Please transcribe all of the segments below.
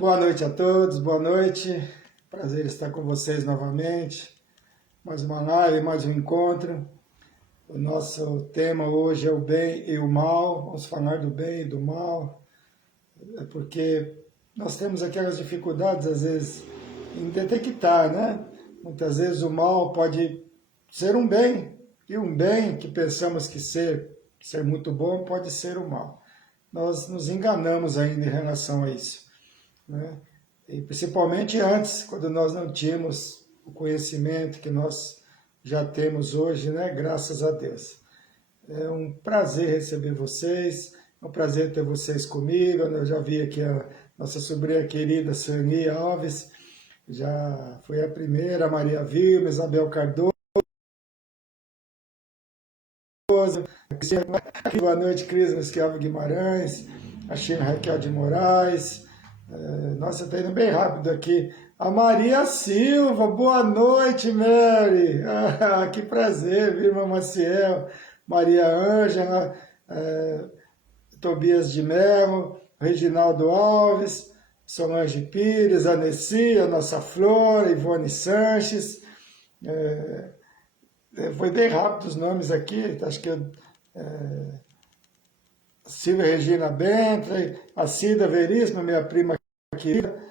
Boa noite a todos, boa noite. Prazer estar com vocês novamente. Mais uma live, mais um encontro. O nosso tema hoje é o bem e o mal. Vamos falar do bem e do mal. É porque nós temos aquelas dificuldades, às vezes, em detectar, né? Muitas vezes o mal pode ser um bem, e um bem que pensamos que ser muito bom pode ser o mal. Nós nos enganamos ainda em relação a isso, né? E principalmente antes, quando nós não tínhamos o conhecimento que nós já temos hoje, né? Graças a Deus. É um prazer receber vocês, é um prazer ter vocês comigo. Eu já vi aqui a nossa sobrinha querida, Sueli Alves, já foi a primeira, Maria Vilma, Isabel Cardoso. Boa noite, Cris Mesquiava Guimarães, a Sheila Raquel de Moraes. Nossa, está indo bem rápido aqui. A Maria Silva, boa noite, Mary. Que prazer, Irmã Maciel, Maria Ângela, Tobias de Mello, Reginaldo Alves, Solange Pires, a Nessi, a nossa Flor, Ivone Sanches. Foi bem rápido os nomes aqui, acho que Silvia Regina Bentley, a Cida Veríssima, minha prima querida,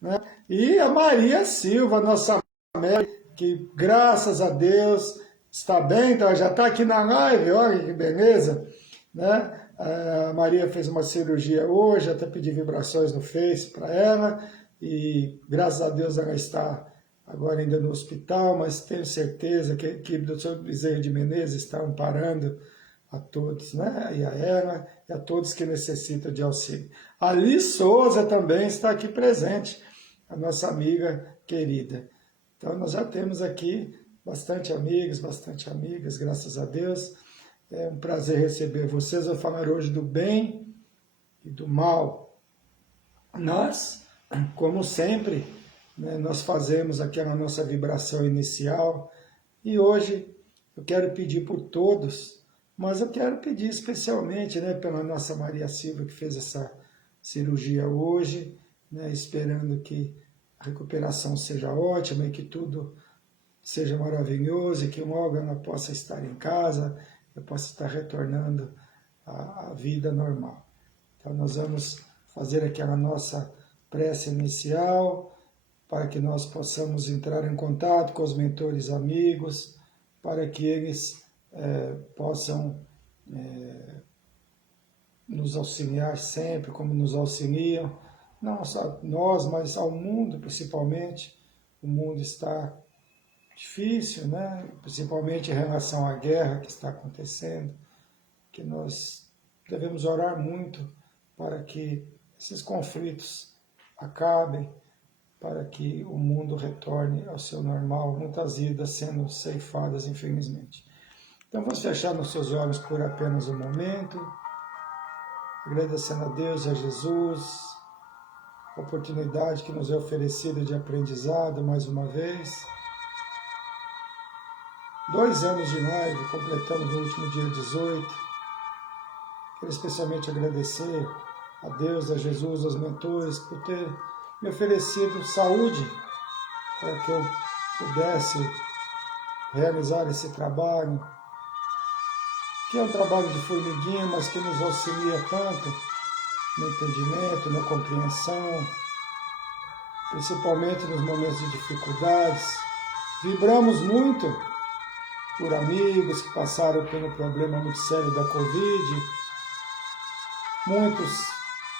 né? E a Maria Silva, nossa Mary, que graças a Deus está bem, então já está aqui na live, olha que beleza, né? A Maria fez uma cirurgia hoje, até pedi vibrações no Face para ela, e graças a Deus ela está agora ainda no hospital, mas tenho certeza que a equipe do Dr. Bezerra de Menezes está amparando a todos, né? E a ela, e a todos que necessitam de auxílio. A Liz Souza também está aqui presente, a nossa amiga querida. Então, nós já temos aqui bastante amigos, bastante amigas, graças a Deus. É um prazer receber vocês. Eu vou falar hoje do bem e do mal. Nós, como sempre, né, nós fazemos aquela nossa vibração inicial, e hoje eu quero pedir por todos, mas eu quero pedir especialmente, né, pela nossa Maria Silva, que fez essa cirurgia hoje, né, esperando que a recuperação seja ótima e que tudo seja maravilhoso e que logo ela possa estar em casa, eu possa estar retornando à vida normal. Então nós vamos fazer aquela nossa prece inicial para que nós possamos entrar em contato com os mentores amigos, para que eles possam nos auxiliar sempre, como nos auxiliam, não só nós, mas ao mundo principalmente. O mundo está difícil, né? Principalmente em relação à guerra que está acontecendo, que nós devemos orar muito para que esses conflitos acabem, para que o mundo retorne ao seu normal, muitas vidas sendo ceifadas, infelizmente. Então vamos fechar nos seus olhos por apenas um momento, agradecendo a Deus e a Jesus, a oportunidade que nos é oferecida de aprendizado mais uma vez. 2 anos de live, completamos no último dia 18. Quero especialmente agradecer a Deus, a Jesus, aos mentores, por ter me oferecido saúde para que eu pudesse realizar esse trabalho, que é um trabalho de formiguinha, mas que nos auxilia tanto no entendimento, na compreensão, principalmente nos momentos de dificuldades. Vibramos muito por amigos que passaram pelo problema muito sério da Covid. Muitos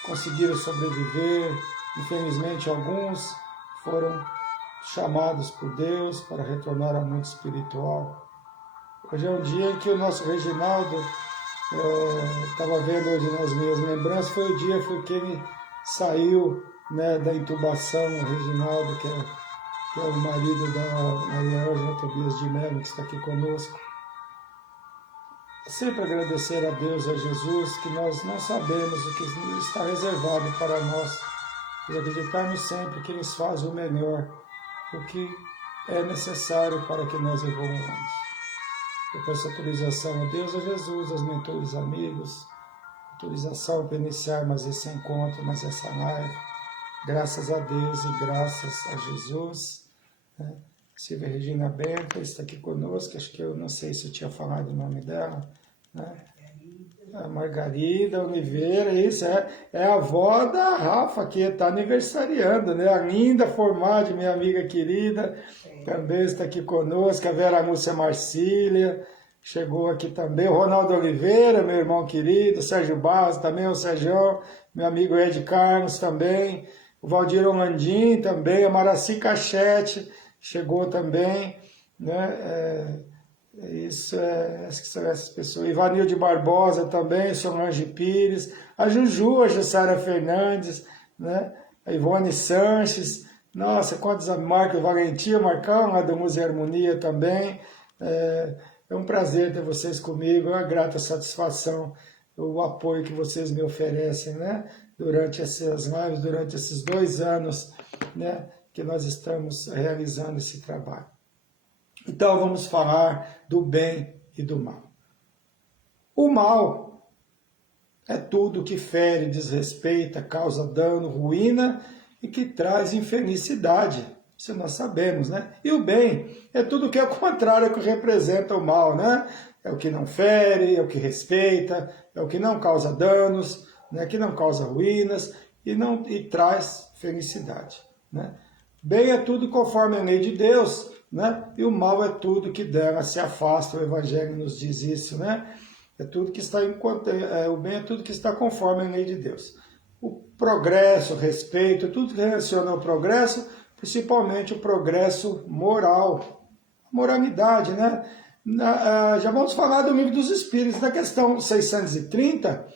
conseguiram sobreviver, infelizmente alguns foram chamados por Deus para retornar ao mundo espiritual. Hoje é um dia em que o nosso Reginaldo, estava vendo hoje nas minhas lembranças, foi que ele saiu, né, da intubação, o Reginaldo, que é o marido da Maria Ângela Tobias de Mello, que está aqui conosco. Sempre agradecer a Deus, a Jesus, que nós não sabemos o que está reservado para nós, e acreditarmos sempre que eles fazem o melhor, o que é necessário para que nós evoluamos. Eu peço autorização a Deus, a Jesus, aos mentores amigos, autorização para iniciar mais esse encontro, mais essa live, Graças a Deus e graças a Jesus. Né? Silvia Regina Benta está aqui conosco, acho que eu não sei se eu tinha falado o nome dela. Né? A Margarida Oliveira, isso, é a avó da Rafa, que está aniversariando, né? A Linda Formade, minha amiga querida, também está aqui conosco. A Vera Múcia Marcília, chegou aqui também. O Ronaldo Oliveira, meu irmão querido. O Sérgio Barros também, o Sérgio, meu amigo Ed Carlos também. O Valdir Orlandim também. A Maraci Cachete chegou também, né? Isso, acho que são essas pessoas. Ivanilde Barbosa também, Solange Pires, a Juju, a Jussara Fernandes, né? A Ivone Sanches, nossa, quantos, Marcos Valentia, Marcão, lá do Museu Harmonia também. É um prazer ter vocês comigo, é uma grata satisfação o apoio que vocês me oferecem, né? Durante essas lives, durante esses 2 anos, né? Que nós estamos realizando esse trabalho. Então vamos falar do bem e do mal. O mal é tudo que fere, desrespeita, causa dano, ruína e que traz infelicidade. Isso nós sabemos, né? E o bem é tudo que é o contrário, que representa o mal, né? É o que não fere, é o que respeita, é o que não causa danos, né? Que não causa ruínas e traz felicidade, né? Bem é tudo conforme a lei de Deus, né? E o mal é tudo que dela se afasta, o Evangelho nos diz isso, né? É tudo que está o bem é tudo que está conforme a lei de Deus. O progresso, o respeito, tudo que relaciona ao progresso, principalmente o progresso moral, moralidade, né? Já vamos falar do Livro dos Espíritos, na questão 630,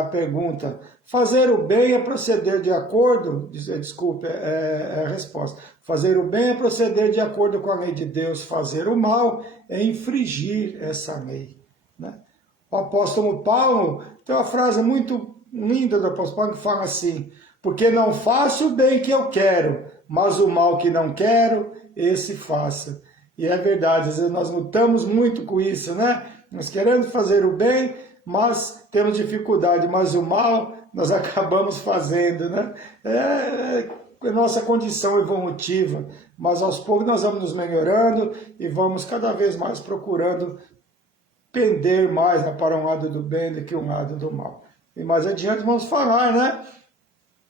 a pergunta: fazer o bem é proceder de acordo, desculpe, a resposta. Fazer o bem é proceder de acordo com a lei de Deus, fazer o mal é infringir essa lei. Né? O apóstolo Paulo tem uma frase muito linda do apóstolo Paulo que fala assim: porque não faço o bem que eu quero, mas o mal que não quero, esse faço. E é verdade, às vezes nós lutamos muito com isso, né? Nós queremos fazer o bem, mas temos dificuldade, mas o mal nós acabamos fazendo, né? É nossa condição evolutiva, mas aos poucos nós vamos nos melhorando e vamos cada vez mais procurando pender mais para um lado do bem do que um lado do mal. E mais adiante vamos falar, né?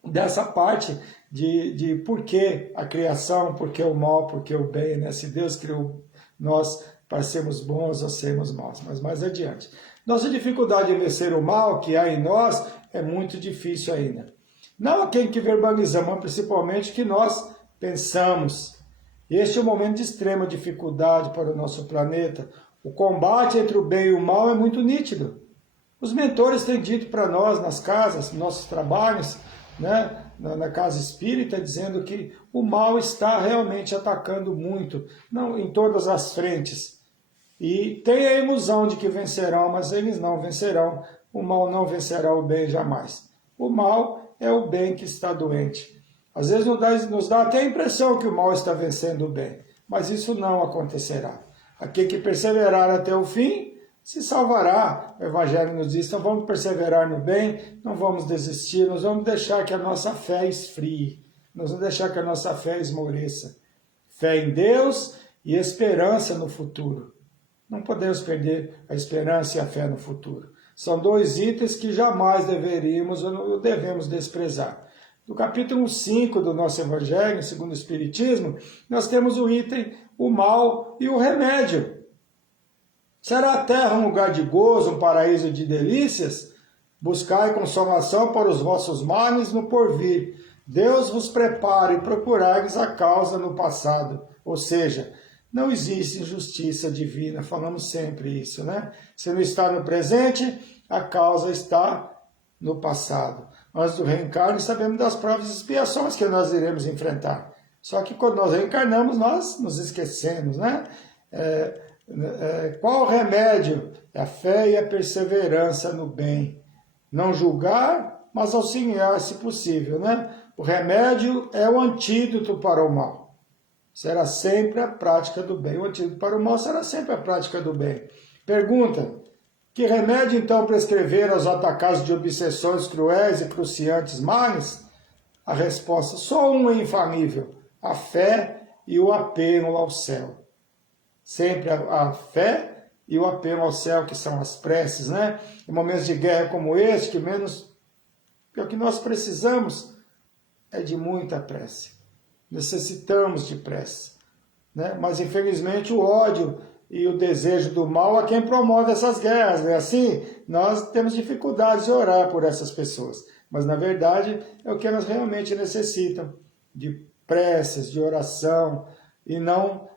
Dessa parte de por que a criação, por que o mal, por que o bem, né? Se Deus criou nós para sermos bons ou sermos maus, mas mais adiante. Nossa dificuldade em vencer o mal que há em nós é muito difícil ainda. Não aquele que verbalizamos, mas principalmente que nós pensamos. Este é um momento de extrema dificuldade para o nosso planeta. O combate entre o bem e o mal é muito nítido. Os mentores têm dito para nós nas casas, nos nossos trabalhos, né, na casa espírita, dizendo que o mal está realmente atacando muito, não em todas as frentes. E tem a ilusão de que vencerão, mas eles não vencerão. O mal não vencerá o bem jamais. O mal é o bem que está doente. Às vezes nos dá até a impressão que o mal está vencendo o bem, mas isso não acontecerá. Aquele que perseverar até o fim se salvará. O Evangelho nos diz: então vamos perseverar no bem, não vamos desistir, nós vamos deixar que a nossa fé esfrie, nós vamos deixar que a nossa fé esmoreça. Fé em Deus e esperança no futuro. Não podemos perder a esperança e a fé no futuro. São 2 itens que jamais deveríamos ou devemos desprezar. No capítulo 5 do nosso Evangelho, segundo o Espiritismo, nós temos o item, o mal e o remédio. Será a terra um lugar de gozo, um paraíso de delícias? Buscai consolação para os vossos males no porvir. Deus vos prepara e procurai-vos a causa no passado. Ou seja, não existe injustiça divina, falamos sempre isso, né? Se não está no presente, a causa está no passado. Nós do reencarno sabemos das provas e expiações que nós iremos enfrentar. Só que quando nós reencarnamos, nós nos esquecemos, né? Qual o remédio? É a fé e a perseverança no bem. Não julgar, mas auxiliar se possível, né? O remédio é o antídoto para o mal. Será sempre a prática do bem. O antídoto para o mal será sempre a prática do bem. Pergunta: que remédio então prescrever aos atacados de obsessões cruéis e cruciantes males? a resposta, só uma é infalível, a fé e o apelo ao céu. Sempre a fé e o apelo ao céu, que são as preces, né? Em momentos de guerra como este, o que nós precisamos é de muita prece. Necessitamos de prece, né? Mas infelizmente o ódio e o desejo do mal é quem promove essas guerras, né? Assim, nós temos dificuldades de orar por essas pessoas, mas na verdade é o que elas realmente necessitam, de preces, de oração, e não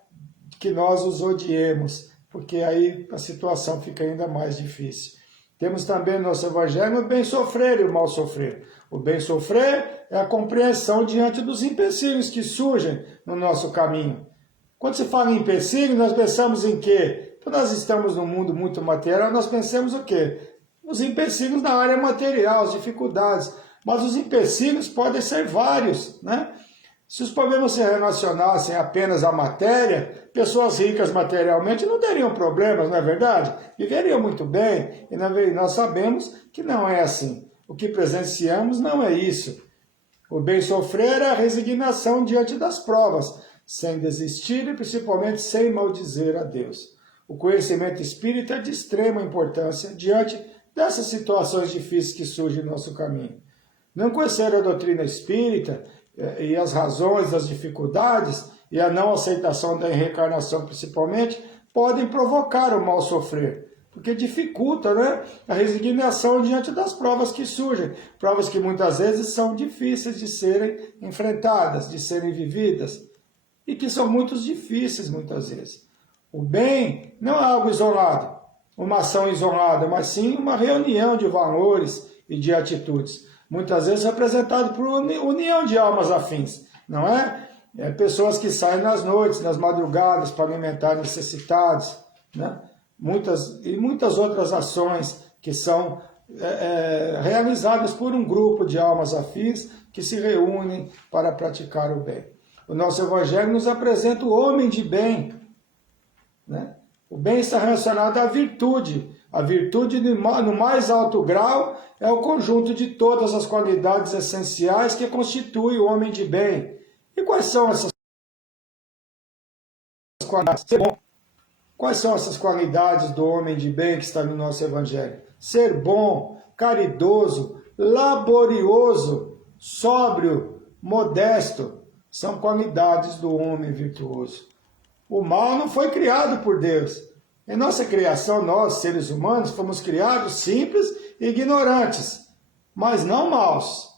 que nós os odiemos, porque aí a situação fica ainda mais difícil. Temos também no nosso Evangelho o bem sofrer e o mal sofrer. O bem sofrer é a compreensão diante dos empecilhos que surgem no nosso caminho. Quando se fala em empecilho, nós pensamos em quê? Quando nós estamos num mundo muito material, nós pensamos o quê? Os empecilhos na área material, as dificuldades. Mas os empecilhos podem ser vários, né? Se os problemas se relacionassem apenas à matéria, pessoas ricas materialmente não teriam problemas, não é verdade? Viveriam muito bem, e nós sabemos que não é assim. O que presenciamos não é isso. O bem sofrer é a resignação diante das provas, sem desistir e principalmente sem maldizer a Deus. O conhecimento espírita é de extrema importância diante dessas situações difíceis que surgem no nosso caminho. Não conhecer a doutrina espírita e as razões das dificuldades e a não aceitação da reencarnação principalmente, podem provocar o mal sofrer, porque dificulta, né, a resignação diante das provas que surgem, provas que muitas vezes são difíceis de serem enfrentadas, de serem vividas, e que são muito difíceis muitas vezes. O bem não é algo isolado, uma ação isolada, mas sim uma reunião de valores e de atitudes, muitas vezes representado por união de almas afins, não é? Pessoas que saem nas noites, nas madrugadas para alimentar necessitados, né? Muitas outras ações que são realizadas por um grupo de almas afins que se reúnem para praticar o bem. O nosso Evangelho nos apresenta o homem de bem, né? O bem está relacionado à virtude. A virtude, no mais alto grau, é o conjunto de todas as qualidades essenciais que constituem o homem de bem. E quais são essas qualidades? Quais são essas qualidades do homem de bem que está no nosso Evangelho? Ser bom, caridoso, laborioso, sóbrio, modesto, são qualidades do homem virtuoso. O mal não foi criado por Deus. Em nossa criação, nós, seres humanos, fomos criados simples e ignorantes, mas não maus.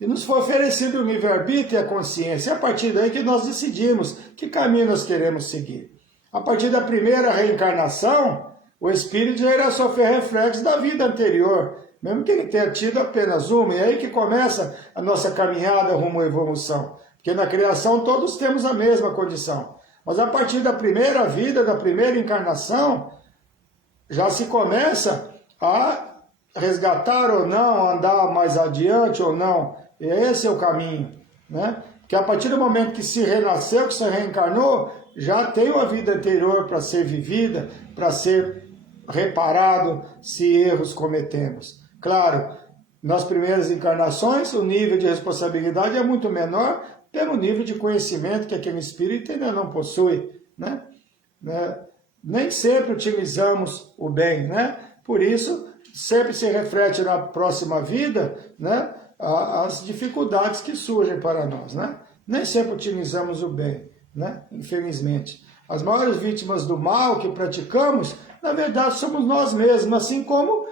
E nos foi oferecido o livre-arbítrio e a consciência. É a partir daí que nós decidimos que caminho nós queremos seguir. A partir da primeira reencarnação, o espírito já irá sofrer reflexos da vida anterior, mesmo que ele tenha tido apenas uma. E é aí que começa a nossa caminhada rumo à evolução. Porque na criação todos temos a mesma condição. Mas a partir da primeira vida, da primeira encarnação, já se começa a resgatar ou não, andar mais adiante ou não. E esse é o caminho, né? Que a partir do momento que se renasceu, que se reencarnou, já tem uma vida anterior para ser vivida, para ser reparado se erros cometemos. Claro, nas primeiras encarnações, o nível de responsabilidade é muito menor pelo nível de conhecimento que aquele espírito ainda não possui, né? Nem sempre utilizamos o bem, né? Por isso, sempre se reflete na próxima vida, né, as dificuldades que surgem para nós, né? Nem sempre utilizamos o bem, né? Infelizmente. As maiores vítimas do mal que praticamos, na verdade, somos nós mesmos, assim como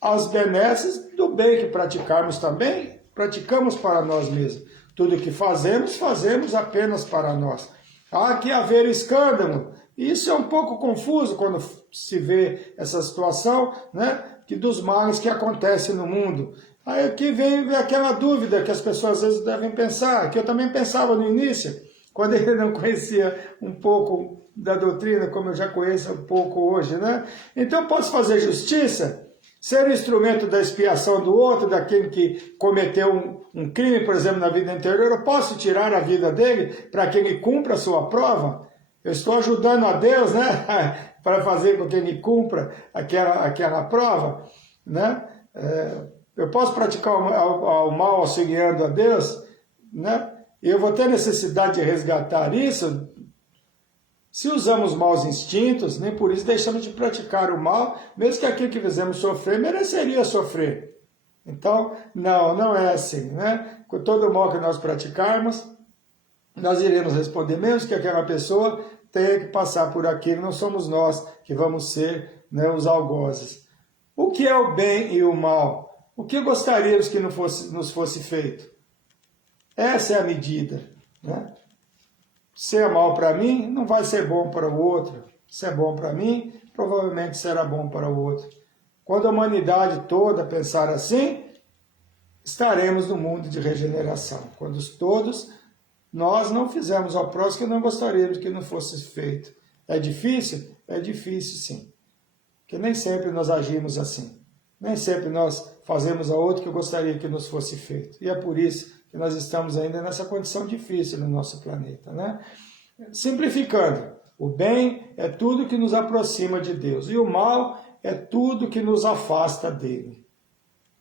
as benesses do bem que praticarmos também, praticamos para nós mesmos. Tudo que fazemos, fazemos apenas para nós. Há que haver escândalo. E isso é um pouco confuso quando se vê essa situação, né, que dos males que acontecem no mundo. Aí aqui vem aquela dúvida que as pessoas às vezes devem pensar, que eu também pensava no início, quando ele não conhecia um pouco da doutrina, como eu já conheço um pouco hoje, né? Então, posso fazer justiça? Ser o instrumento da expiação do outro, daquele que cometeu um crime, por exemplo, na vida anterior, eu posso tirar a vida dele para que ele cumpra a sua prova? Eu estou ajudando a Deus, né, para fazer com que ele cumpra aquela prova, né? Eu posso praticar o mal auxiliando a Deus, né? E eu vou ter necessidade de resgatar isso. Se usamos maus instintos, nem por isso deixamos de praticar o mal, mesmo que aquilo que fizemos sofrer, mereceria sofrer. Então, não é assim, né? Com todo o mal que nós praticarmos, nós iremos responder, mesmo que aquela pessoa tenha que passar por aquilo, não somos nós que vamos ser, né, os algozes. O que é o bem e o mal? O que gostaríamos que nos fosse feito? Essa é a medida, né? Se é mal para mim, não vai ser bom para o outro. Se é bom para mim, provavelmente será bom para o outro. Quando a humanidade toda pensar assim, estaremos no mundo de regeneração. Quando todos nós não fizermos ao próximo que não gostaríamos que não fosse feito. É difícil? É difícil, sim. Porque nem sempre nós agimos assim. Nem sempre nós fazemos a outro que gostaria que nos fosse feito. E é por isso que nós estamos ainda nessa condição difícil no nosso planeta, né? Simplificando, o bem é tudo que nos aproxima de Deus e o mal é tudo que nos afasta dele,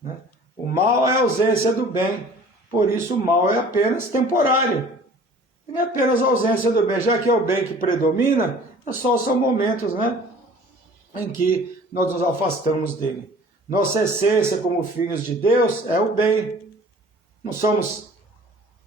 né? O mal é a ausência do bem, por isso o mal é apenas temporário. E não é apenas a ausência do bem, já que é o bem que predomina, só são momentos, né, em que nós nos afastamos dele. Nossa essência como filhos de Deus é o bem. Não somos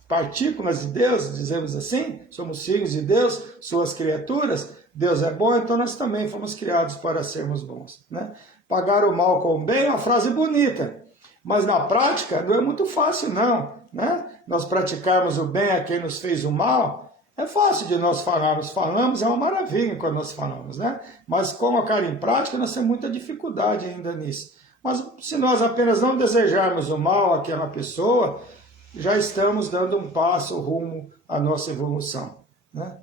partículas de Deus, dizemos assim? Somos filhos de Deus, suas criaturas. Deus é bom, então nós também fomos criados para sermos bons, né? Pagar o mal com o bem é uma frase bonita, mas na prática não é muito fácil não, né? Nós praticarmos o bem a quem nos fez o mal, é fácil de nós falarmos. Falamos, é uma maravilha quando nós falamos, né? Mas colocar em prática, nós temos muita dificuldade ainda nisso. Mas se nós apenas não desejarmos o mal àquela pessoa, já estamos dando um passo rumo à nossa evolução, né?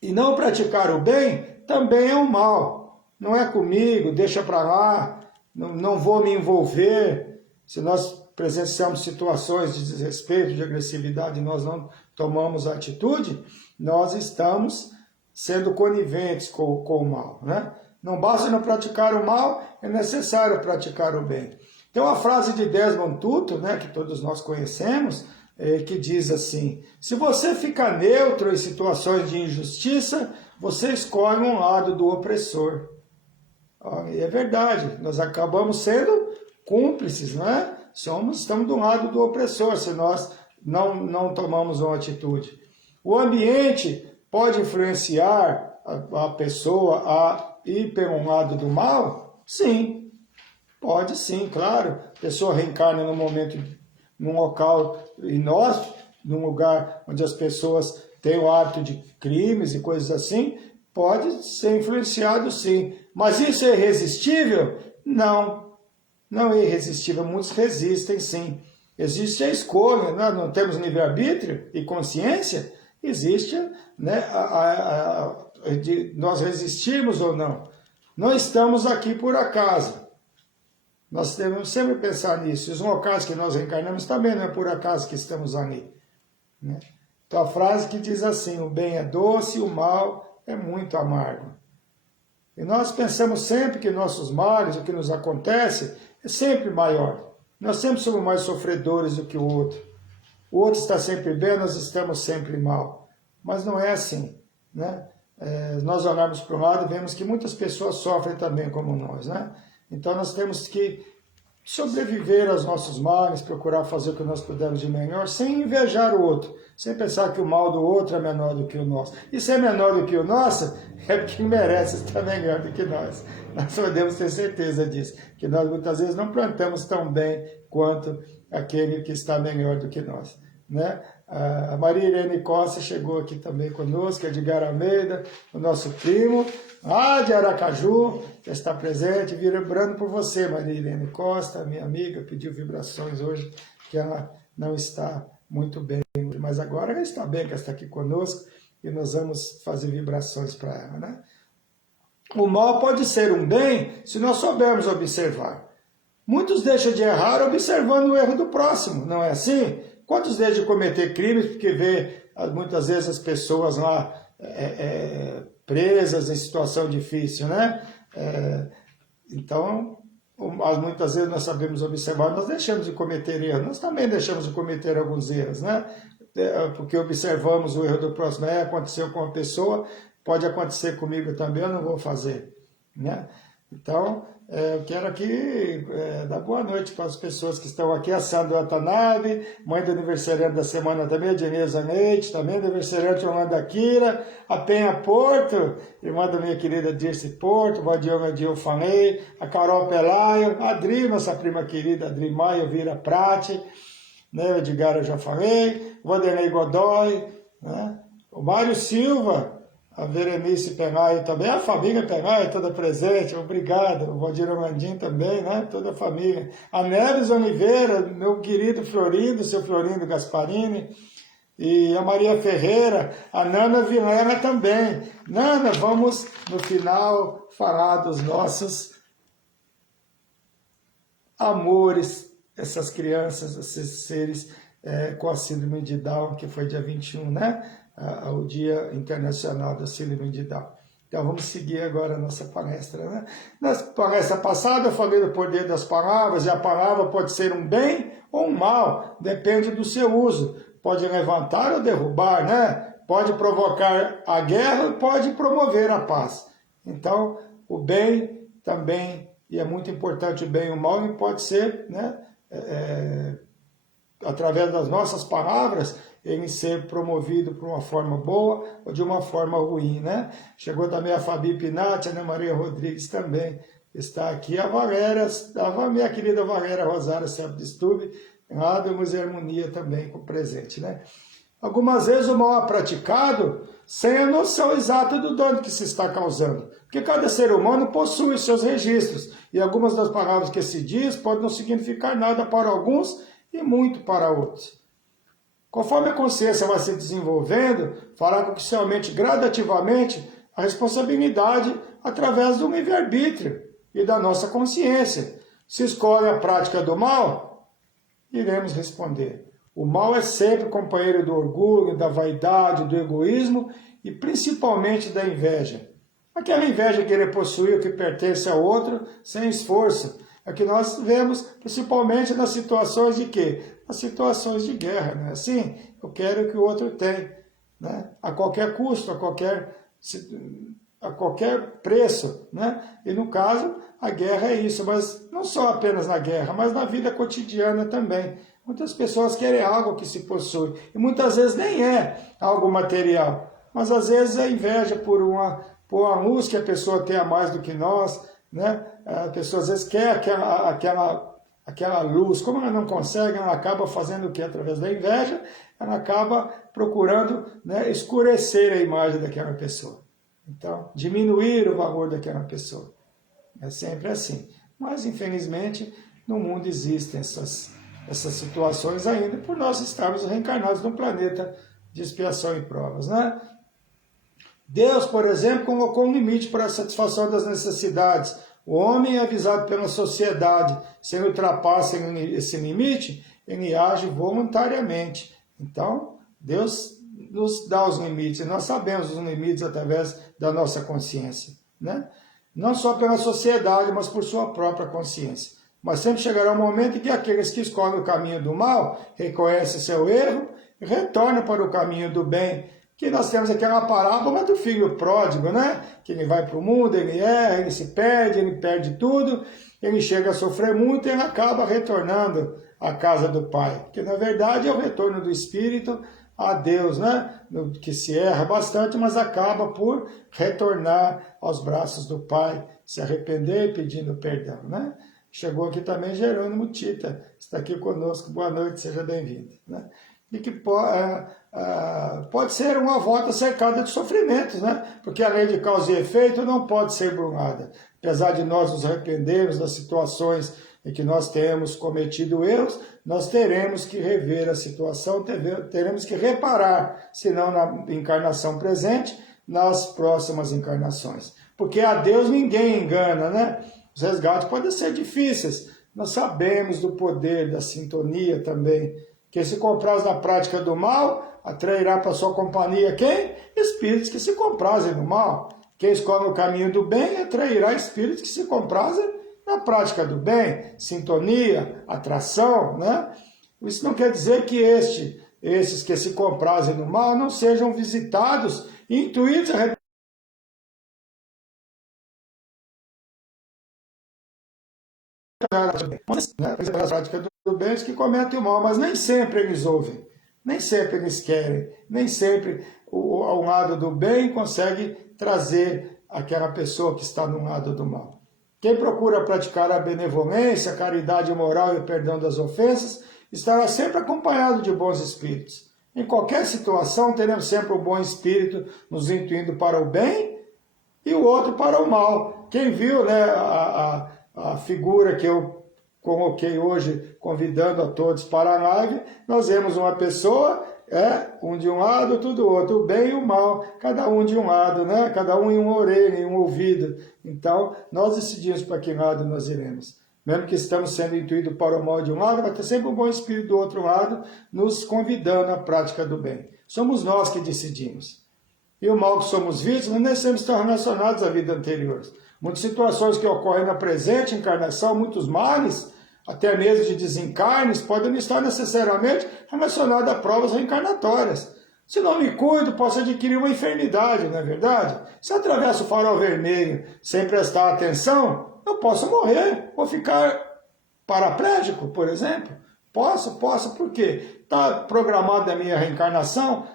E não praticar o bem também é um mal. Não é comigo, deixa para lá, não vou me envolver. Se nós presenciamos situações de desrespeito, de agressividade, nós não tomamos atitude, nós estamos sendo coniventes com o mal, né? Não basta não praticar o mal, é necessário praticar o bem. Tem uma frase de Desmond Tutu, né, que todos nós conhecemos, que diz assim: se você fica neutro em situações de injustiça, você escolhe um lado do opressor. E é verdade, nós acabamos sendo cúmplices, né? Estamos do lado do opressor, se nós não tomamos uma atitude. O ambiente pode influenciar a pessoa a ir para um lado do mal? Sim, pode sim, claro. A pessoa reencarna num local inóspito, num lugar onde as pessoas têm o hábito de crimes e coisas assim, pode ser influenciado sim. Mas isso é irresistível? Não, não é irresistível. Muitos resistem sim. Existe a escolha, né? Não temos livre-arbítrio e consciência, existe, né, de nós resistirmos ou não. Não estamos aqui por acaso. Nós devemos sempre pensar nisso. Os locais que nós reencarnamos também não é por acaso que estamos ali, né? Então a frase que diz assim: o bem é doce, o mal é muito amargo. E nós pensamos sempre que nossos males, o que nos acontece, é sempre maior. Nós sempre somos mais sofredores do que o outro. O outro está sempre bem, nós estamos sempre mal. Mas não é assim, né? Nós olhamos para o lado e vemos que muitas pessoas sofrem também como nós, né? Então nós temos que sobreviver aos nossos males, procurar fazer o que nós pudermos de melhor, sem invejar o outro, sem pensar que o mal do outro é menor do que o nosso. E se é menor do que o nosso, é porque merece estar melhor do que nós. Nós podemos ter certeza disso, que nós muitas vezes não plantamos tão bem quanto aquele que está melhor do que nós, né? A Maria Irene Costa chegou aqui também conosco, Edgar Almeida, o nosso primo, de Aracaju, já está presente, vibrando por você, Maria Irene Costa, minha amiga, pediu vibrações hoje, que ela não está muito bem, mas agora ela está bem, que ela está aqui conosco, e nós vamos fazer vibrações para ela, né? O mal pode ser um bem se nós soubermos observar. Muitos deixam de errar observando o erro do próximo, não é assim? Quantos deixam de cometer crimes porque vê muitas vezes as pessoas lá presas em situação difícil, né? Então, muitas vezes nós sabemos observar, nós deixamos de cometer erros, nós também deixamos de cometer alguns erros, né? Porque observamos o erro do próximo, aconteceu com uma pessoa, pode acontecer comigo também, eu não vou fazer, né? Então, eu quero aqui dar boa noite para as pessoas que estão aqui, a Sandra Watanabe, mãe do aniversariante da semana também, a Geneza Neite, também aniversariante Yolanda Kira, a Penha Porto, irmã da minha querida Dirce Porto, Badioma Diofanei, a Carol Pelaio, a Adri, nossa prima querida, Adri Maia, Vira Prati, né, o Edgar eu já falei, o Vanderlei Godoy, né, o Mário Silva, a Verenice Penai também, a família Penai toda presente, obrigado, o Valdir Amandim também, né, toda a família. A Neves Oliveira, meu querido Florindo, seu Florindo Gasparini, e a Maria Ferreira, a Nana Vilela também. Nana, vamos no final falar dos nossos amores, essas crianças, esses seres com a síndrome de Down, que foi dia 21, né? O Dia Internacional da Síndrome de Down. Então vamos seguir agora a nossa palestra, né? Na palestra passada eu falei do poder das palavras, e a palavra pode ser um bem ou um mal, depende do seu uso. Pode levantar ou derrubar, né? Pode provocar a guerra, pode promover a paz. Então, o bem também, e é muito importante o bem e o mal, e pode ser, né? Através das nossas palavras, ele ser promovido por uma forma boa ou de uma forma ruim, né? Chegou também a Fabi Pinatti, a Ana Maria Rodrigues também está aqui, a Valéria, a minha querida Valéria Rosário sempre Stube, lá do Museu Harmonia também com presente, né? Algumas vezes o mal é praticado sem a noção exata do dano que se está causando, porque cada ser humano possui seus registros, e algumas das palavras que se diz podem não significar nada para alguns e muito para outros. Conforme a consciência vai se desenvolvendo, fará com que se aumente gradativamente a responsabilidade através do livre-arbítrio e da nossa consciência. Se escolhe a prática do mal, iremos responder. O mal é sempre companheiro do orgulho, da vaidade, do egoísmo e principalmente da inveja. Aquela inveja de querer possuir o que pertence ao outro sem esforço. É que nós vemos principalmente nas situações de quê? Nas situações de guerra, não é assim? Eu quero o que o outro tem, né? A qualquer custo, a qualquer preço, né? E no caso, a guerra é isso, mas não só apenas na guerra, mas na vida cotidiana também. Muitas pessoas querem algo que se possui, e muitas vezes nem é algo material, mas às vezes é inveja por uma luz que a pessoa tenha mais do que nós, né? A pessoa às vezes quer aquela luz, como ela não consegue, ela acaba fazendo o que? Através da inveja, ela acaba procurando, né, escurecer a imagem daquela pessoa. Então, diminuir o valor daquela pessoa. É sempre assim. Mas, infelizmente, no mundo existem essas situações ainda, por nós estarmos reencarnados num planeta de expiação e provas, né? Deus, por exemplo, colocou um limite para a satisfação das necessidades. O homem é avisado pela sociedade, se ele ultrapassa esse limite, ele age voluntariamente. Então, Deus nos dá os limites, e nós sabemos os limites através da nossa consciência, né? Não só pela sociedade, mas por sua própria consciência. Mas sempre chegará um momento em que aqueles que escolhem o caminho do mal, reconhecem seu erro e retornam para o caminho do bem. Que nós temos aquela parábola do filho pródigo, né? Que ele vai para o mundo, ele erra, ele se perde, ele perde tudo, ele chega a sofrer muito e ele acaba retornando à casa do Pai. Que na verdade é o retorno do Espírito a Deus, né? Que se erra bastante, mas acaba por retornar aos braços do Pai, se arrepender pedindo perdão, né? Chegou aqui também Jerônimo Tita, está aqui conosco, boa noite, seja bem-vindo, né? E que pode ser uma volta cercada de sofrimentos, né? Porque a lei de causa e efeito não pode ser burlada. Apesar de nós nos arrependermos das situações em que nós temos cometido erros, nós teremos que rever a situação, teremos que reparar, se não na encarnação presente, nas próximas encarnações. Porque a Deus ninguém engana, né? Os resgates podem ser difíceis. Nós sabemos do poder da sintonia também. Quem se compraz na prática do mal, atrairá para sua companhia quem? Espíritos que se comprazem no mal. Quem escolhe o caminho do bem, atrairá espíritos que se comprazem Na prática do bem, sintonia, atração, né? Isso não quer dizer que esses que se comprazem no mal não sejam visitados e intuídos a a prática do bem, os que cometem o mal, mas nem sempre eles ouvem, nem sempre eles querem, nem sempre o lado do bem consegue trazer aquela pessoa que está no lado do mal. Quem procura praticar a benevolência, a caridade moral e o perdão das ofensas, estará sempre acompanhado de bons espíritos. Em qualquer situação, teremos sempre o bom espírito nos intuindo para o bem e o outro para o mal. Quem viu, né, a figura que eu coloquei hoje, convidando a todos para a live, nós vemos uma pessoa, um de um lado, outro do outro, o bem e o mal, cada um de um lado, né? Cada um em uma orelha, em um ouvido. Então, nós decidimos para que lado nós iremos. Mesmo que estamos sendo intuídos para o mal de um lado, vai ter sempre um bom espírito do outro lado, nos convidando à prática do bem. Somos nós que decidimos. E o mal que somos vítimas nem sempre estão relacionados à vida anterior. Muitas situações que ocorrem na presente encarnação, muitos males, até mesmo de desencarnes, podem não estar necessariamente relacionados a provas reencarnatórias. Se não me cuido, posso adquirir uma enfermidade, não é verdade? Se eu atravesso o farol vermelho sem prestar atenção, eu posso morrer, ou ficar paraplégico, por exemplo. Posso, por quê? Está programado a minha reencarnação?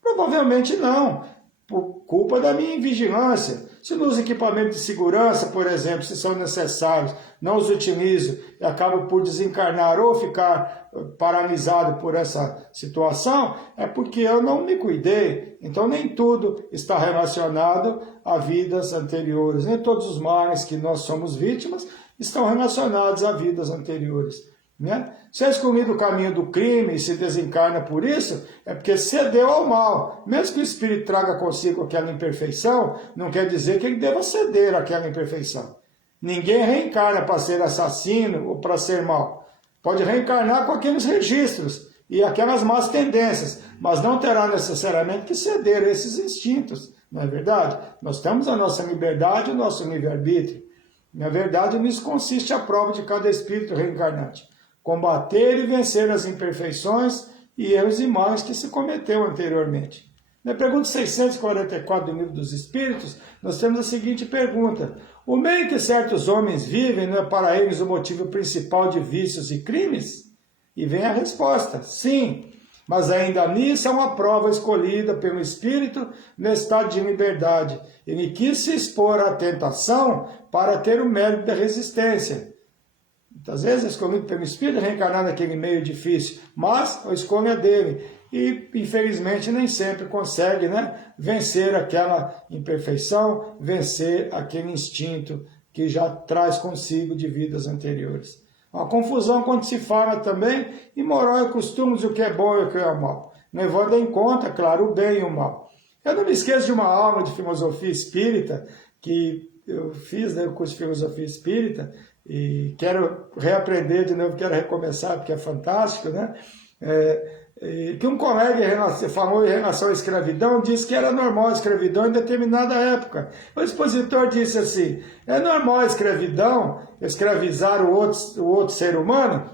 Provavelmente não, por culpa da minha invigilância. Se nos equipamentos de segurança, por exemplo, se são necessários, não os utilizo e acabo por desencarnar ou ficar paralisado por essa situação, é porque eu não me cuidei. Então nem tudo está relacionado a vidas anteriores. Nem todos os males que nós somos vítimas estão relacionados a vidas anteriores. Né? Se é escolhido o caminho do crime e se desencarna por isso, é porque cedeu ao mal. Mesmo que o espírito traga consigo aquela imperfeição, não quer dizer que ele deva ceder àquela imperfeição. Ninguém reencarna para ser assassino ou para ser mau. Pode reencarnar com aqueles registros e aquelas más tendências, mas não terá necessariamente que ceder a esses instintos, não é verdade? Nós temos a nossa liberdade e o nosso livre-arbítrio. Na verdade, nisso consiste a prova de cada espírito reencarnante. Combater e vencer as imperfeições e erros e males que se cometeu anteriormente. Na pergunta 644 do Livro dos Espíritos, nós temos a seguinte pergunta: o meio que certos homens vivem não é para eles o motivo principal de vícios e crimes? E vem a resposta: sim, mas ainda nisso é uma prova escolhida pelo Espírito no estado de liberdade. Ele quis se expor à tentação para ter o mérito da resistência. Muitas vezes é escolhido pelo Espírito reencarnar naquele meio difícil, mas a escolha é dele. E, infelizmente, nem sempre consegue, né, vencer aquela imperfeição, vencer aquele instinto que já traz consigo de vidas anteriores. Uma confusão quando se fala também em moral e costumes, o que é bom e o que é mal, levando em conta, claro, o bem e o mal. Eu não me esqueço de uma aula de filosofia espírita, que eu fiz, né, o curso de filosofia espírita, e quero reaprender de novo, quero recomeçar, porque é fantástico, né? Que um colega falou em relação à escravidão, disse que era normal a escravidão em determinada época. O expositor disse assim: é normal a escravidão, escravizar o outro ser humano?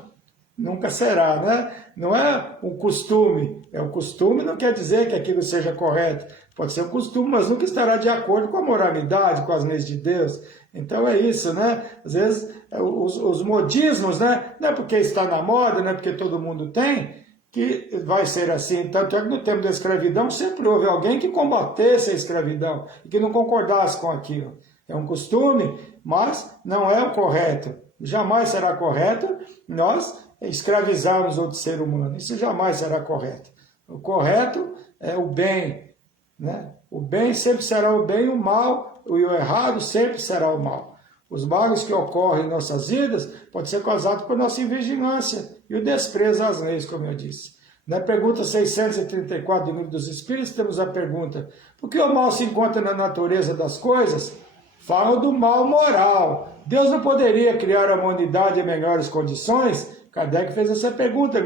Nunca será, né? Não é um costume. O costume não quer dizer que aquilo seja correto. Pode ser um costume, mas nunca estará de acordo com a moralidade, com as leis de Deus. Então é isso, né? Às vezes os modismos, né? Não é porque está na moda, não é porque todo mundo tem, que vai ser assim. Tanto é que no tempo da escravidão sempre houve alguém que combatesse a escravidão e que não concordasse com aquilo. É um costume, mas não é o correto. Jamais será correto nós escravizarmos outro ser humano. Isso jamais será correto. O correto é o bem, né? O bem sempre será o bem, o mal e o errado sempre será o mal. Os males que ocorrem em nossas vidas podem ser causados por nossa invigilância e o desprezo às leis, como eu disse. Na pergunta 634 do Livro dos Espíritos, temos a pergunta: por que o mal se encontra na natureza das coisas? Fala do mal moral. Deus não poderia criar a humanidade em melhores condições? Kardec fez essa pergunta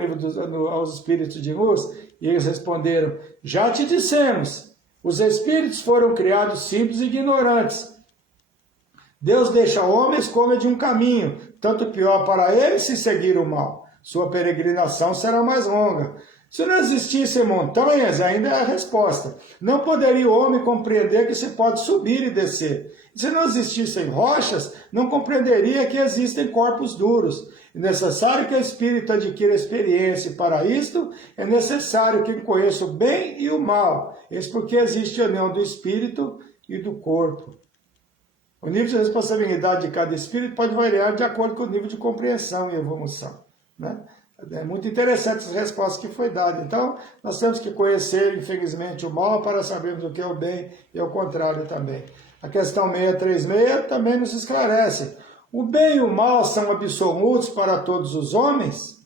aos espíritos de luz, e eles responderam: já te dissemos, os espíritos foram criados simples e ignorantes. Deus deixa o homem escolha de um caminho, tanto pior para ele se seguir o mal. Sua peregrinação será mais longa. Se não existissem montanhas, ainda é a resposta. Não poderia o homem compreender que se pode subir e descer. Se não existissem rochas, não compreenderia que existem corpos duros. É necessário que o espírito adquira experiência, e para isto é necessário que conheça o bem e o mal. Isso porque existe a união do espírito e do corpo. O nível de responsabilidade de cada espírito pode variar de acordo com o nível de compreensão e evolução, né? É muito interessante essa resposta que foi dada. Então, nós temos que conhecer, infelizmente, o mal para sabermos o que é o bem e o contrário também. A questão 636 também nos esclarece. O bem e o mal são absolutos para todos os homens?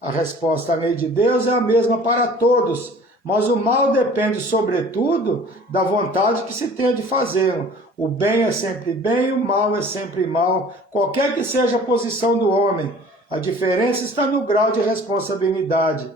A resposta à lei de Deus é a mesma para todos, mas o mal depende, sobretudo, da vontade que se tem de fazê-lo. O bem é sempre bem e o mal é sempre mal, qualquer que seja a posição do homem. A diferença está no grau de responsabilidade.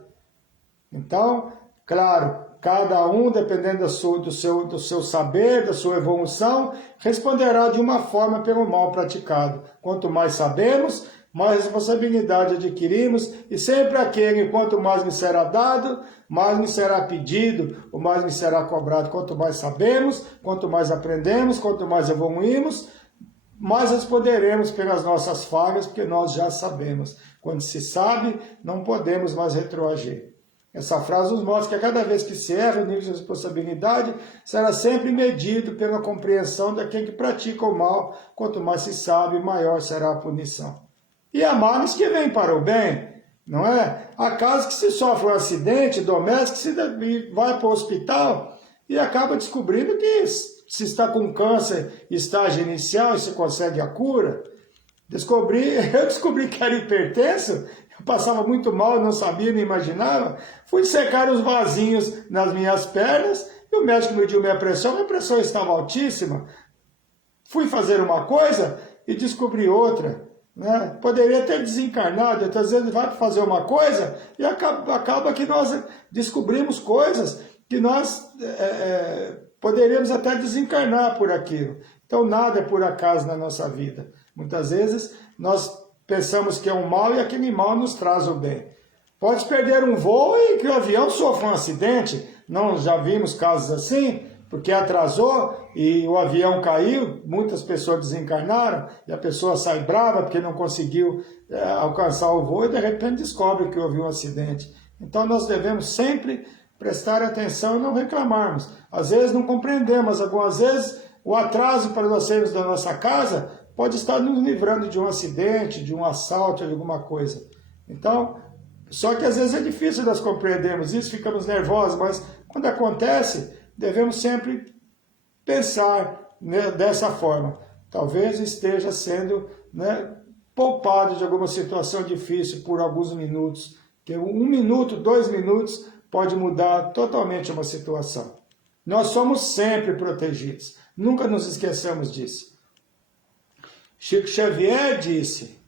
Então, claro, cada um, dependendo do seu saber, da sua evolução, responderá de uma forma pelo mal praticado. Quanto mais sabemos, mais responsabilidade adquirimos, e sempre aquele, quanto mais me será dado, mais me será pedido, ou mais me será cobrado. Quanto mais sabemos, quanto mais aprendemos, quanto mais evoluímos, mais responderemos pelas nossas falhas, porque nós já sabemos. Quando se sabe, não podemos mais retroagir. Essa frase nos mostra que a cada vez que se erra, o nível de responsabilidade será sempre medido pela compreensão daquele que pratica o mal. Quanto mais se sabe, maior será a punição. E há males que vêm para o bem, não é? Há casos que se sofre um acidente doméstico, se vai para o hospital e acaba descobrindo que se está com câncer, estágio inicial, e se consegue a cura. Eu descobri que era hipertenso, eu passava muito mal, não sabia, não imaginava. Fui secar os vasinhos nas minhas pernas, e o médico mediu minha pressão estava altíssima. Fui fazer uma coisa e descobri outra, né? Poderia ter desencarnado, às vezes vai fazer uma coisa e acaba que nós descobrimos coisas que nós poderíamos até desencarnar por aquilo. Então nada é por acaso na nossa vida. Muitas vezes nós pensamos que é um mal e aquele mal nos traz o bem. Pode perder um voo e que o avião sofra um acidente. Não, já vimos casos assim, porque atrasou e o avião caiu, muitas pessoas desencarnaram e a pessoa sai brava porque não conseguiu alcançar o voo e de repente descobre que houve um acidente. Então nós devemos sempre prestar atenção e não reclamarmos. Às vezes não compreendemos, algumas vezes o atraso para nós sairmos da nossa casa pode estar nos livrando de um acidente, de um assalto, de alguma coisa. Então, só que às vezes é difícil nós compreendermos isso, ficamos nervosos, mas quando acontece, devemos sempre pensar, né, dessa forma. Talvez esteja sendo, né, poupado de alguma situação difícil por alguns minutos, que 1 minuto, 2 minutos pode mudar totalmente uma situação. Nós somos sempre protegidos, nunca nos esqueçamos disso. Chico Xavier disse: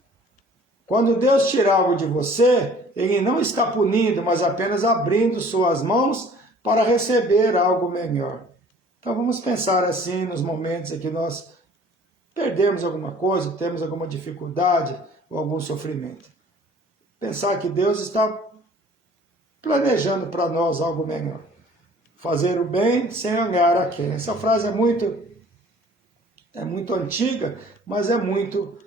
quando Deus tira algo de você, Ele não está punindo, mas apenas abrindo suas mãos para receber algo melhor. Então vamos pensar assim nos momentos em que nós perdemos alguma coisa, temos alguma dificuldade ou algum sofrimento. Pensar que Deus está planejando para nós algo melhor. Fazer o bem sem olhar a quem. Essa frase é muito antiga, mas é muito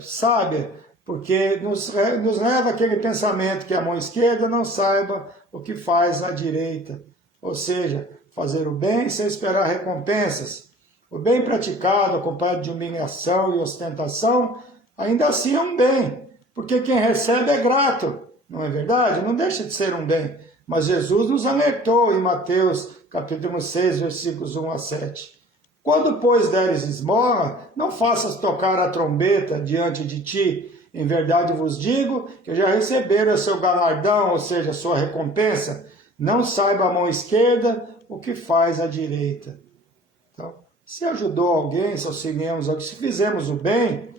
sábia, porque nos leva àquele pensamento que a mão esquerda não saiba o que faz a direita. Ou seja, fazer o bem sem esperar recompensas. O bem praticado, acompanhado de humilhação e ostentação, ainda assim é um bem, porque quem recebe é grato, não é verdade? Não deixa de ser um bem. Mas Jesus nos alertou em Mateus capítulo 6, versículos 1 a 7. Quando, pois, deres esmola, não faças tocar a trombeta diante de ti. Em verdade vos digo que já receberam o seu galardão, ou seja, a sua recompensa. Não saiba a mão esquerda o que faz a direita. Então, se ajudou alguém, se auxiliamos alguém, se fizemos o bem,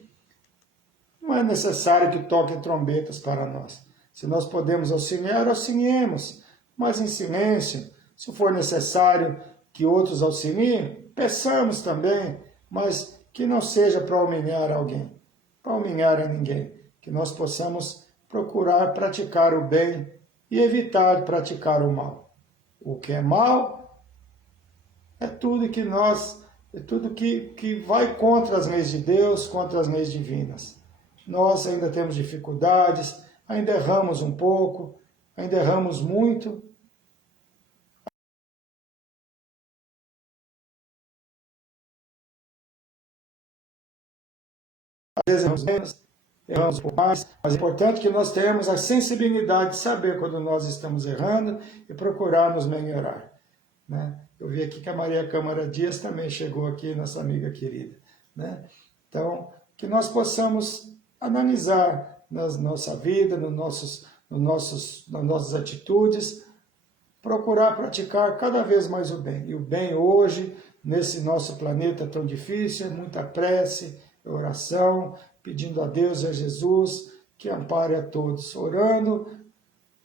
não é necessário que toquem trombetas para nós. Se nós podemos auxiliar, auxiliemos, mas em silêncio. Se for necessário que outros auxiliem, peçamos também, mas que não seja para humilhar alguém, para humilhar a ninguém, que nós possamos procurar praticar o bem e evitar praticar o mal. O que é mal é tudo que vai contra as leis de Deus, contra as leis divinas. Nós ainda temos dificuldades, ainda erramos um pouco, ainda erramos muito. Às vezes erramos menos, erramos um pouco mais, mas é importante que nós tenhamos a sensibilidade de saber quando nós estamos errando e procurar nos melhorar. Né? Eu vi aqui que a Maria Câmara Dias também chegou aqui, nossa amiga querida. Né? Então, que nós possamos analisar na nossa vida, nas nossas atitudes, procurar praticar cada vez mais o bem. E o bem hoje, nesse nosso planeta tão difícil, é muita prece, oração, pedindo a Deus e a Jesus que ampare a todos, orando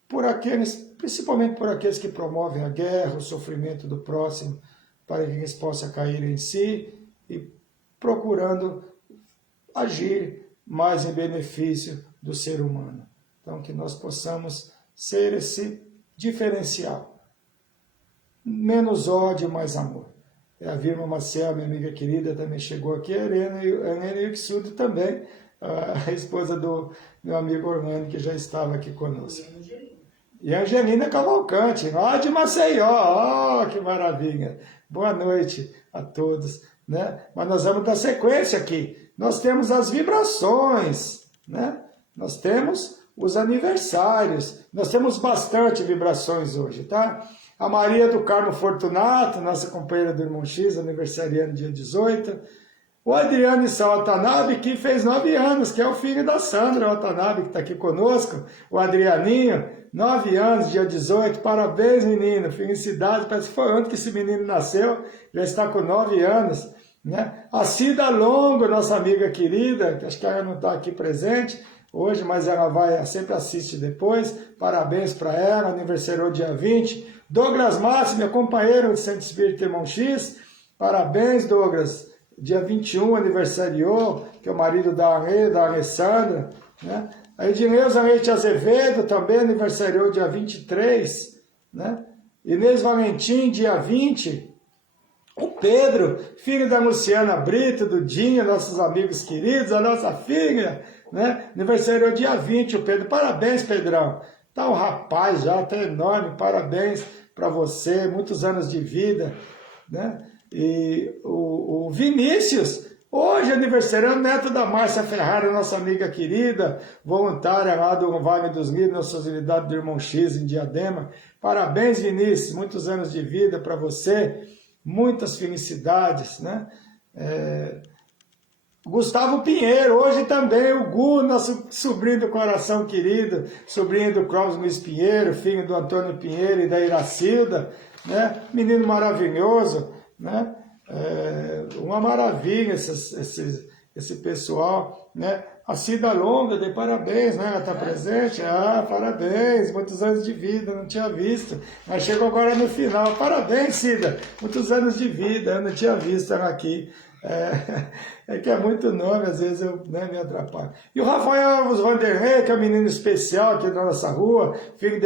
por aqueles, principalmente por aqueles que promovem a guerra, o sofrimento do próximo, para que eles possam cair em si e procurando agir mais em benefício do ser humano. Então, que nós possamos ser esse diferencial. Menos ódio, mais amor. A Vilma Maciel, minha amiga querida, também chegou aqui. A Helena Yuxudo também, a esposa do meu amigo Orlando, que já estava aqui conosco. E a Angelina Cavalcante, lá de Maceió. Que maravilha. Boa noite a todos. Né? Mas nós vamos dar sequência aqui. Nós temos as vibrações, né? Nós temos os aniversários. Nós temos bastante vibrações hoje, tá? A Maria do Carmo Fortunato, nossa companheira do Irmão X, aniversariando dia 18. O Adriano Watanabe, que fez 9 anos, que é o filho da Sandra Watanabe, que está aqui conosco. O Adrianinho, 9 anos, dia 18. Parabéns, menino. Felicidade. Parece que foi ontem que esse menino nasceu. Já está com 9 anos. Né? A Cida Longo, nossa amiga querida, que acho que ela não está aqui presente hoje, mas ela sempre assiste depois. Parabéns para ela, aniversariou dia 20. Douglas Massi, meu companheiro do Centro Espírita Irmão X. Parabéns, Douglas. Dia 21 aniversariou, que é o marido da Alessandra. Né? A Edileuza Leite Azevedo também aniversariou dia 23. Né? Inês Valentim, dia 20. O Pedro, filho da Luciana Brito, do Dinho, nossos amigos queridos, a nossa filha, né? Aniversariou dia 20, o Pedro. Parabéns, Pedrão. Tá um rapaz já, tá enorme. Parabéns para você, muitos anos de vida. Né? E o Vinícius, hoje aniversariando, neto da Márcia Ferrari, nossa amiga querida, voluntária lá do Vale dos Livros, na Sociedade do Irmão X, em Diadema. Parabéns, Vinícius, muitos anos de vida para você. Muitas felicidades, né? Gustavo Pinheiro, hoje também o Gu, nosso sobrinho do coração querido, sobrinho do Clóvis Luiz Pinheiro, filho do Antônio Pinheiro e da Iracilda, né? Menino maravilhoso, né? Uma maravilha esse pessoal, né? A Cida Longa, de parabéns, né? Ela está presente? Parabéns, muitos anos de vida, não tinha visto. Mas chegou agora no final. Parabéns, Cida, muitos anos de vida, eu não tinha visto ela aqui. É que é muito nome, às vezes eu me atrapalho. E o Rafael Alves Vanderlei, que é um menino especial aqui da nossa rua, filho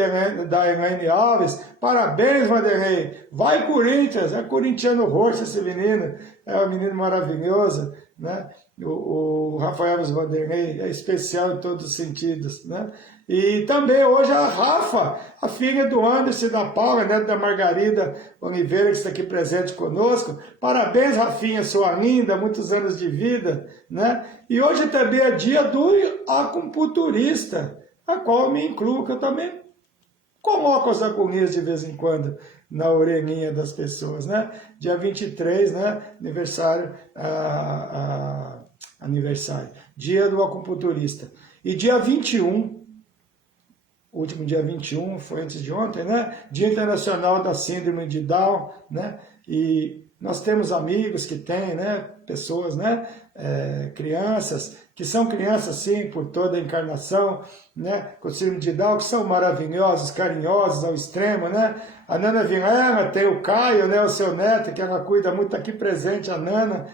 da Elaine Alves. Parabéns, Vanderlei. Vai, Corinthians, é corintiano roxo esse menino, é um menino maravilhoso, né? O Rafael Alves Vanderlei é especial em todos os sentidos, né? E também hoje a Rafa, a filha do Anderson e da Paula, neto da Margarida Oliveira, que está aqui presente conosco. Parabéns, Rafinha, sua linda, muitos anos de vida, né? E hoje também é dia do acupunturista, a qual eu me incluo, que eu também coloco as agulhinhas de vez em quando na orelhinha das pessoas, né? Dia 23, né? Aniversário, dia do acupunturista. E dia 21, o último dia 21, foi antes de ontem, né? Dia Internacional da Síndrome de Down, né? E nós temos amigos que têm, né? Pessoas, né? Crianças, que são crianças, sim, por toda a encarnação, né? Com síndrome de Down, que são maravilhosos, carinhosos ao extremo, né? A Nana Vilela tem o Caio, né? O seu neto, que ela cuida muito, aqui presente, a Nana,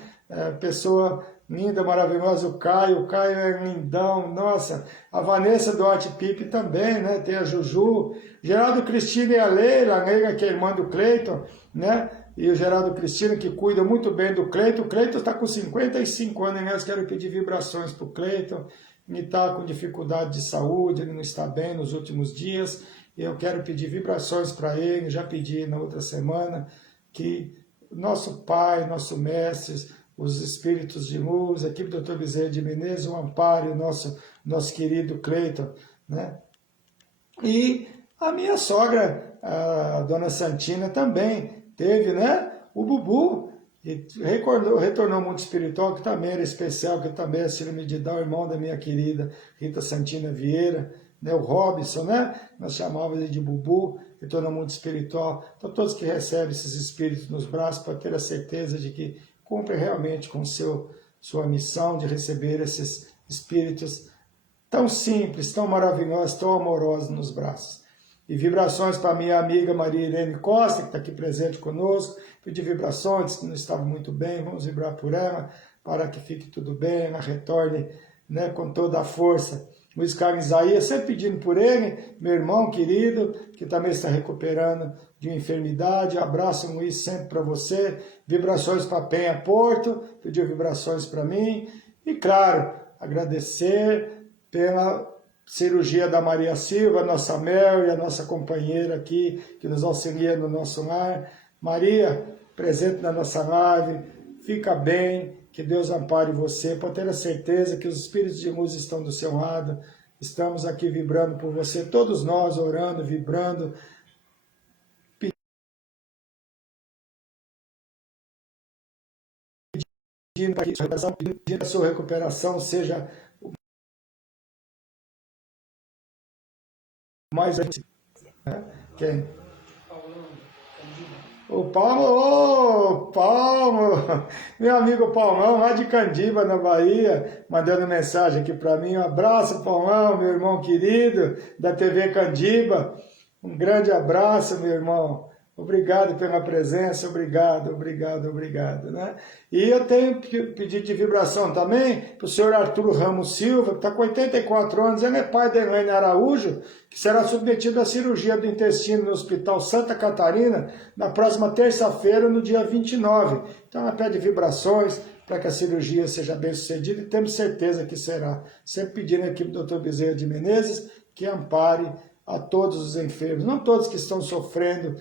pessoa linda, maravilhosa, o Caio é lindão, nossa, a Vanessa Duarte Pipe também, né, tem a Juju, Geraldo Cristina e a Leila, que é irmã do Cleiton, né, e o Geraldo Cristina, que cuida muito bem do Cleiton. O Cleiton está com 55 anos, né? Eu quero pedir vibrações para o Cleiton. Ele está com dificuldade de saúde, ele não está bem nos últimos dias. Eu quero pedir vibrações para ele, já pedi na outra semana, que nosso Pai, nosso Mestre, os Espíritos de Luz, a equipe do Dr. Bezerra de Menezes, o amparo, o nosso querido Cleiton, né? E a minha sogra, a dona Santina, também teve, né, o Bubu, e retornou ao mundo espiritual, que também era especial, que também é síndrome de Down, irmão da minha querida Rita Santina Vieira, né, o Robson, né, nós chamávamos ele de Bubu, retornou ao mundo espiritual. Então todos que recebem esses espíritos nos braços, para ter a certeza de que cumprem realmente com sua missão de receber esses espíritos tão simples, tão maravilhosos, tão amorosos nos braços. E vibrações para minha amiga Maria Irene Costa, que está aqui presente conosco. Pedir vibrações, que não estava muito bem, vamos vibrar por ela, para que fique tudo bem, ela retorne, né, com toda a força. Luiz Carlos Isaías, sempre pedindo por ele, meu irmão querido, que também está recuperando de uma enfermidade. Abraço, Luiz, sempre para você. Vibrações para Penha Porto, pediu vibrações para mim. E, claro, agradecer pela cirurgia da Maria Silva, nossa Mary, a nossa companheira aqui, que nos auxilia no nosso lar. Maria, presente na nossa live, fica bem, que Deus ampare você, pode ter a certeza que os Espíritos de luz estão do seu lado, estamos aqui vibrando por você, todos nós orando, vibrando, pedindo para que a sua recuperação seja mais... Né? Quem? O Palmo, meu amigo Palmão, lá de Candiba, na Bahia, mandando mensagem aqui para mim. Um abraço, Palmão, meu irmão querido, da TV Candiba. Um grande abraço, meu irmão. Obrigado pela presença, obrigado, né? E eu tenho pedido de vibração também para o senhor Arthur Ramos Silva, que está com 84 anos, ele é pai da Elaine Araújo, que será submetido à cirurgia do intestino no Hospital Santa Catarina na próxima terça-feira, no dia 29. Então ela pede vibrações para que a cirurgia seja bem sucedida e temos certeza que será. Sempre pedindo à equipe do Dr. Bezerra de Menezes que ampare a todos os enfermos, não todos que estão sofrendo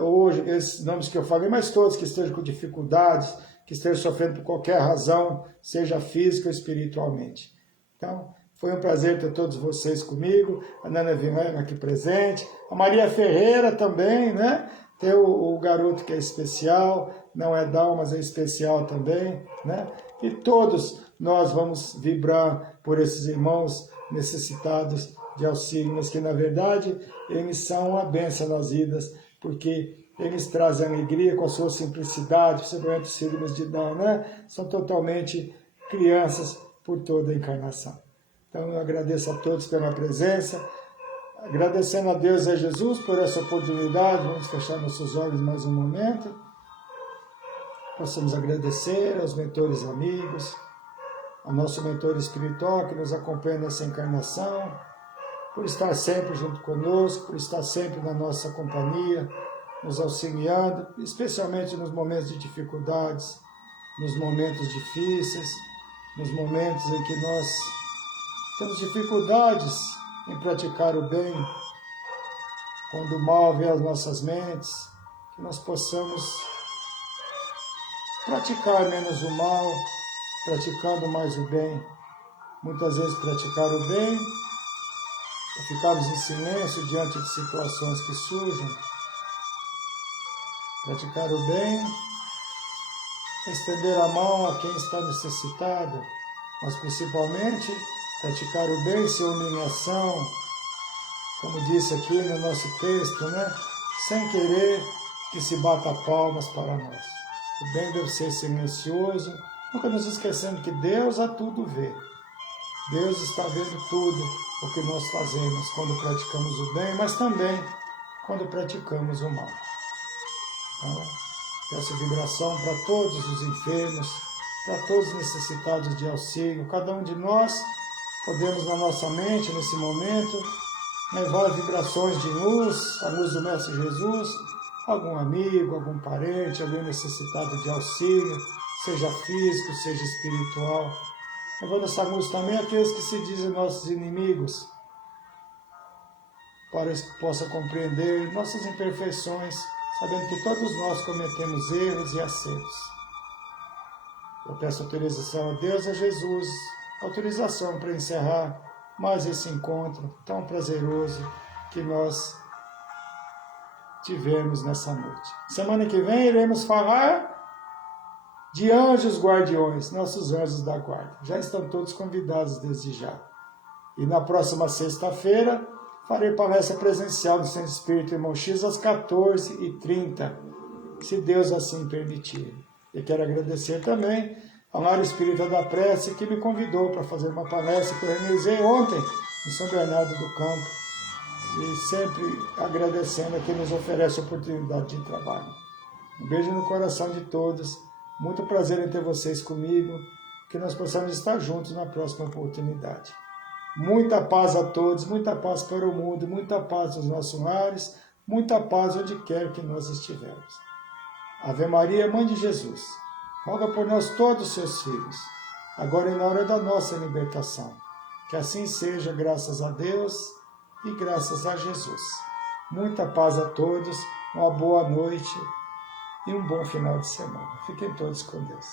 hoje, esses nomes que eu falei, mas todos que estejam com dificuldades, que estejam sofrendo por qualquer razão, seja física ou espiritualmente. Então, foi um prazer ter todos vocês comigo, a Nana Vilana aqui presente, a Maria Ferreira também, né? Tem o garoto que é especial, não é Down, mas é especial também, né? E todos nós vamos vibrar por esses irmãos necessitados de auxílio, mas que na verdade eles são uma bênção nas vidas, porque eles trazem alegria com a sua simplicidade, principalmente os síndromes de Down, né? São totalmente crianças por toda a encarnação. Então eu agradeço a todos pela presença, agradecendo a Deus e a Jesus por essa oportunidade. Vamos fechar nossos olhos mais um momento. Possamos agradecer aos mentores amigos, ao nosso mentor espiritual que nos acompanha nessa encarnação, por estar sempre junto conosco, por estar sempre na nossa companhia, nos auxiliando, especialmente nos momentos de dificuldades, nos momentos difíceis, nos momentos em que nós temos dificuldades em praticar o bem, quando o mal vem às nossas mentes, que nós possamos praticar menos o mal, praticando mais o bem. Muitas vezes praticar o bem, ficarmos em silêncio diante de situações que surgem. Praticar o bem, estender a mão a quem está necessitado, mas principalmente praticar o bem sem humilhação, como disse aqui no nosso texto, né? Sem querer que se bata palmas para nós. O bem deve ser silencioso, nunca nos esquecendo que Deus a tudo vê. Deus está vendo tudo o que nós fazemos quando praticamos o bem, mas também quando praticamos o mal. Então, peço vibração para todos os enfermos, para todos necessitados de auxílio. Cada um de nós podemos, na nossa mente, nesse momento, levar vibrações de luz, a luz do Mestre Jesus, algum amigo, algum parente, alguém necessitado de auxílio, seja físico, seja espiritual. Levando essa luz também àqueles que se dizem nossos inimigos, para que possam compreender nossas imperfeições, sabendo que todos nós cometemos erros e acertos. Eu peço autorização a Deus e a Jesus, autorização para encerrar mais esse encontro tão prazeroso que nós tivemos nessa noite. Semana que vem iremos falar de anjos guardiões, nossos anjos da guarda. Já estão todos convidados desde já. E na próxima sexta-feira farei palestra presencial do Centro Espírita Irmão X às 14h30, se Deus assim permitir. E quero agradecer também ao Lar Espírita da Prece, que me convidou para fazer uma palestra que eu realizei ontem em São Bernardo do Campo. E sempre agradecendo a quem nos oferece a oportunidade de trabalho. Um beijo no coração de todos. Muito prazer em ter vocês comigo. Que nós possamos estar juntos na próxima oportunidade. Muita paz a todos, muita paz para o mundo, muita paz nos nossos lares, muita paz onde quer que nós estivermos. Ave Maria, Mãe de Jesus, roga por nós todos os seus filhos, agora e na hora da nossa libertação. Que assim seja, graças a Deus e graças a Jesus. Muita paz a todos, uma boa noite e um bom final de semana. Fiquem todos com Deus.